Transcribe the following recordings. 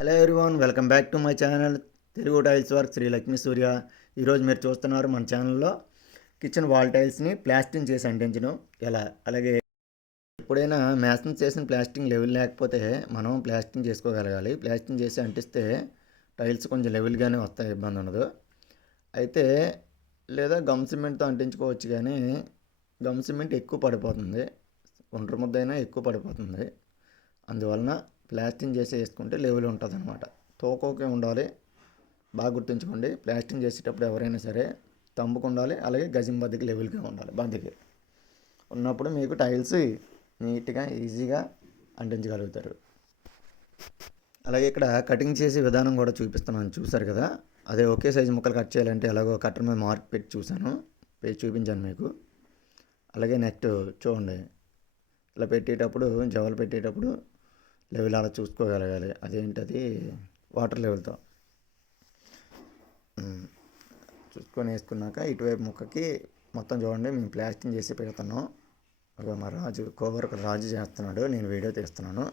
Hello everyone welcome back to my channel Telugu tiles work Sri Lakshmi Surya ఈరోజు మీరు చూస్తున్నారు మన ఛానల్లో కిచెన్ వాల్ టైల్స్ని ప్లాస్టింగ్ చేసి అంటించడం. ఎలా? అలాగే ఎప్పుడైనా మ్యాసన్ చేసిన ప్లాస్టింగ్ లెవెల్ లేకపోతే మనం ప్లాస్టింగ్ చేసుకోగలగాలి. ప్లాస్టింగ్ చేసి అంటిస్తే టైల్స్ కొంచెం లెవెల్గానే వస్తాయి ఇబ్బంది ఉండదు. అయితే లేదా గమ్ సిమెంట్తో అంటించుకోవచ్చు కానీ గమ్ సిమెంట్ ఎక్కువ పడిపోతుంది. ఒంటరి ముద్దైనా ఎక్కువ పడిపోతుంది. అందువలన ప్లాస్టింగ్ చేసి వేసుకుంటే లెవెల్ ఉంటుంది అనమాట తోకోకే ఉండాలి. బాగా గుర్తుంచుకోండి. ప్లాస్టింగ్ చేసేటప్పుడు ఎవరైనా సరే తంబుకు ఉండాలి అలాగే గజం బద్దకి లెవెల్గా ఉండాలి బద్దకి ఉన్నప్పుడు మీకు టైల్స్ నీట్గా ఈజీగా అంటించగలుగుతారు. అలాగే ఇక్కడ కటింగ్ చేసే విధానం కూడా చూపిస్తున్నాను. చూసారు కదా? అదే ఒకే సైజు ముక్కలు కట్ చేయాలంటే ఎలాగో కట్టర్ మీద మార్క్ పెట్టి చూశాను. పెట్టి చూపించాను మీకు. అలాగే నెక్స్ట్ చూడండి. ఇలా పెట్టేటప్పుడు జవలు పెట్టేటప్పుడు లెవెల్ అలా చూసుకోగలగాలి. అదేంటది? వాటర్ లెవెల్తో. చూసుకొని వేసుకున్నాక ఇటువైపు ముక్కకి మొత్తం చూడండి మేము ప్లాస్టింగ్ చేసి పెడతాను ఒక మా రాజు కోవర్ రాజు చేస్తున్నాడు. నేను వీడియో తీస్తున్నాను.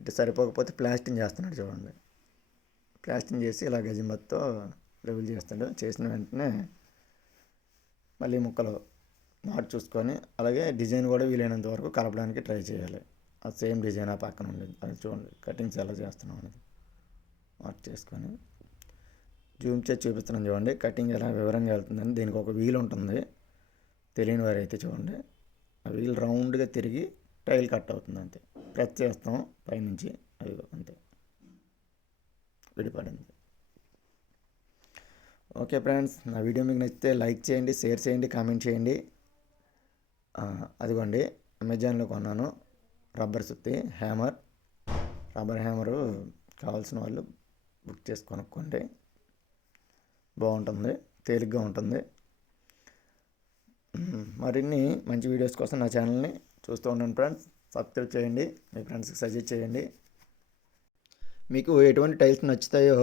ఇటు సరిపోకపోతే ప్లాస్టింగ్ చేస్తున్నాడు చూడండి. ప్లాస్టింగ్ చేసి ఇలా గజిమత్తో లెవెల్ చేస్తాడు. చేసిన వెంటనే మళ్ళీ ముక్కలు నాటు చూసుకొని అలాగే డిజైన్ కూడా వీలైనంత వరకు కలపడానికి ట్రై చేయాలి. సేమ్ డిజైన్ ఆ పక్కన ఉండేది అది చూడండి కటింగ్స్ ఎలా చేస్తున్నాం అనేది. మార్క్ చేసుకొని జూమ్ చేసి చూపిస్తున్నాం చూడండి కటింగ్ ఎలా వివరంగా వెళ్తుందని. దీనికి ఒక వీల్ ఉంటుంది. తెలియని వారు అయితే చూడండి ఆ వీల్ రౌండ్గా తిరిగి టైల్ కట్ అవుతుంది అంతే. ప్రెస్ చేస్తాం పైనుంచి అది అంతే. విడిపడింది. ఓకే ఫ్రెండ్స్ నా వీడియో మీకు నచ్చితే లైక్ చేయండి షేర్ చేయండి కామెంట్ చేయండి. అదిగోండి అమెజాన్లో కొన్నాను. రబ్బర్ సుత్తి హ్యామర్. రబ్బర్ హ్యామరు కావాల్సిన వాళ్ళు బుక్ చేసి కొనుక్కోండి. బాగుంటుంది తేలిగ్గా ఉంటుంది. మరిన్ని మంచి వీడియోస్ కోసం నా ఛానల్ని చూస్తూ ఉండండి ఫ్రెండ్స్. సబ్స్క్రైబ్ చేయండి మీ ఫ్రెండ్స్కి సజెస్ట్ చేయండి. మీకు ఎటువంటి టైల్స్ నచ్చుతాయో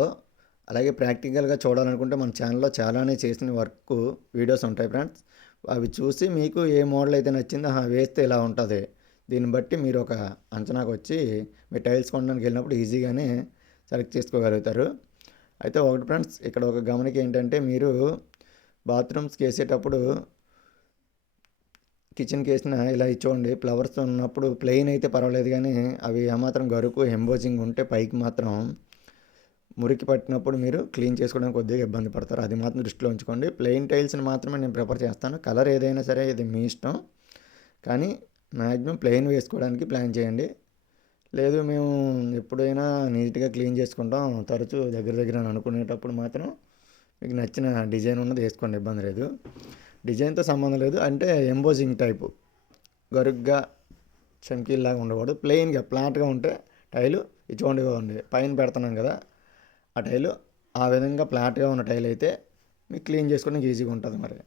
అలాగే ప్రాక్టికల్గా చూడాలనుకుంటే మన ఛానల్లో చాలానే చేసిన వర్క్ వీడియోస్ ఉంటాయి ఫ్రెండ్స్. అవి చూసి మీకు ఏ మోడల్ అయితే నచ్చిందో వేస్తే ఇలా ఉంటుంది. దీన్ని బట్టి మీరు ఒక అంచనాకు వచ్చి మీ టైల్స్ కొనడానికి వెళ్ళినప్పుడు ఈజీగానే సెలెక్ట్ చేసుకోగలుగుతారు. అయితే ఒకటి ఫ్రెండ్స్ ఇక్కడ ఒక గమనిక ఏంటంటే మీరు బాత్రూమ్స్కి వేసేటప్పుడు కిచెన్కి వేసిన ఇలా ఇచ్చోండి ఫ్లవర్స్ ఉన్నప్పుడు ప్లెయిన్ అయితే పర్వాలేదు కానీ అవి ఏమాత్రం గరుకు ఎంబోజింగ్ ఉంటే పైకి మాత్రం మురికి పట్టినప్పుడు మీరు క్లీన్ చేసుకోవడానికి కొద్దిగా ఇబ్బంది పడతారు. అది మాత్రం దృష్టిలో ఉంచుకోండి. ప్లెయిన్ టైల్స్ని మాత్రమే నేను ప్రిఫర్ చేస్తాను. కలర్ ఏదైనా సరే ఇది మీ ఇష్టం. కానీ మ్యాక్సిమం ప్లెయిన్ వేసుకోవడానికి ప్లాన్ చేయండి. లేదు మేము ఎప్పుడైనా నీట్గా క్లీన్ చేసుకుంటాం తరచూ దగ్గర దగ్గర అని అనుకునేటప్పుడు మాత్రం మీకు నచ్చిన డిజైన్ ఉన్నది వేసుకోండి ఇబ్బంది లేదు. డిజైన్తో సంబంధం లేదు అంటే ఎంబోజింగ్ టైపు. గరుగ్గా చమ్కీల్లాగా ఉండకూడదు. ప్లెయిన్గా ఫ్లాట్గా ఉంటే టైలు ఇటువంటి ఉంది పైన పెడుతున్నాం కదా ఆ టైలు ఆ విధంగా ఫ్లాట్గా ఉన్న టైల్ అయితే మీకు క్లీన్ చేసుకోవడానికి ఈజీగా ఉంటుంది మరి.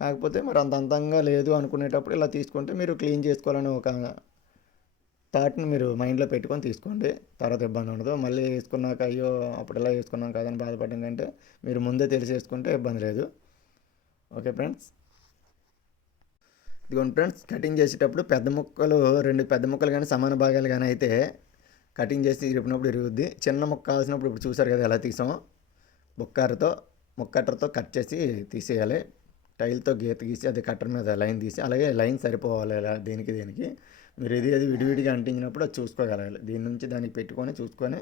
కాకపోతే మరి అంత అంతంగా లేదు అనుకునేటప్పుడు ఇలా తీసుకుంటే మీరు క్లీన్ చేసుకోవాలని ఒక థాట్ని మీరు మైండ్లో పెట్టుకొని తీసుకోండి. తర్వాత ఇబ్బంది ఉండదు. మళ్ళీ వేసుకున్నాక అయ్యో అప్పుడు ఇలా వేసుకున్నాం కాదని బాధపడడం కంటే మీరు ముందే తెలిసి వేసుకుంటే ఇబ్బంది లేదు. Okay friends? ఇదిగోండి ఫ్రెండ్స్ కటింగ్ చేసేటప్పుడు పెద్ద ముక్కలు రెండు పెద్ద ముక్కలు కానీ సమాన భాగాలు కానీ అయితే కటింగ్ చేసి ఇరిపినప్పుడు ఇరుగుద్ది. చిన్న ముక్క కావాల్సినప్పుడు ఇప్పుడు చూసారు కదా ఎలా తీసాం బొక్కారతో ముక్కట్టర్తో కట్ చేసి తీసేయాలి. టైల్తో గీత గీసి అది కట్టర్ మీద లైన్ తీసి అలాగే లైన్ సరిపోవాలి ఇలా దీనికి దీనికి. మీరు ఇది అది విడివిడిగా అంటించినప్పుడు అది చూసుకోగలగాలి. దీని నుంచి దానికి పెట్టుకొని చూసుకొని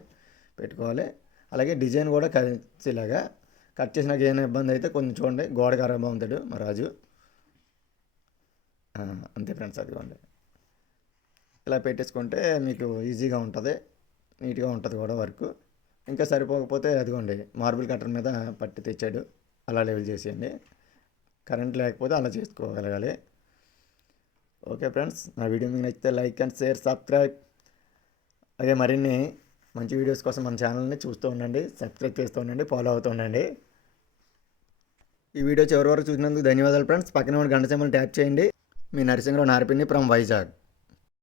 పెట్టుకోవాలి. అలాగే డిజైన్ కూడా కలిసిలాగా కట్ చేసినాక ఏమైనా ఇబ్బంది అయితే కొంచెం చూడండి. గోడ ఖరాబ్ అవుతాడు మా రాజు. అంతే ఫ్రెండ్స్ అదిగోండి. ఇలా పెట్టేసుకుంటే మీకు ఈజీగా ఉంటుంది. నీట్గా ఉంటుంది కూడా వర్క్. ఇంకా సరిపోకపోతే అదిగోండి మార్బుల్ కట్టర్ మీద పట్టి తెచ్చాడు. అలా లెవెల్ చేసేయండి. కరెంట్ లేకపోతే అలా చేసుకోగలగాలి. ఓకే ఫ్రెండ్స్ నా వీడియో మీకు నచ్చితే లైక్ అండ్ షేర్ సబ్స్క్రైబ్. అలాగే మరిన్ని మంచి వీడియోస్ కోసం మన ఛానల్ని చూస్తూ ఉండండి సబ్స్క్రైబ్ చేస్తూ ఉండండి ఫాలో అవుతూ ఉండండి. ఈ వీడియో చివరి వరకు చూసినందుకు ధన్యవాదాలు ఫ్రెండ్స్. పక్కన ఉన్న గంట సింబల్ ట్యాప్ చేయండి. మీ నరసింహరావు నార్పిని ఫ్రమ్ వైజాగ్.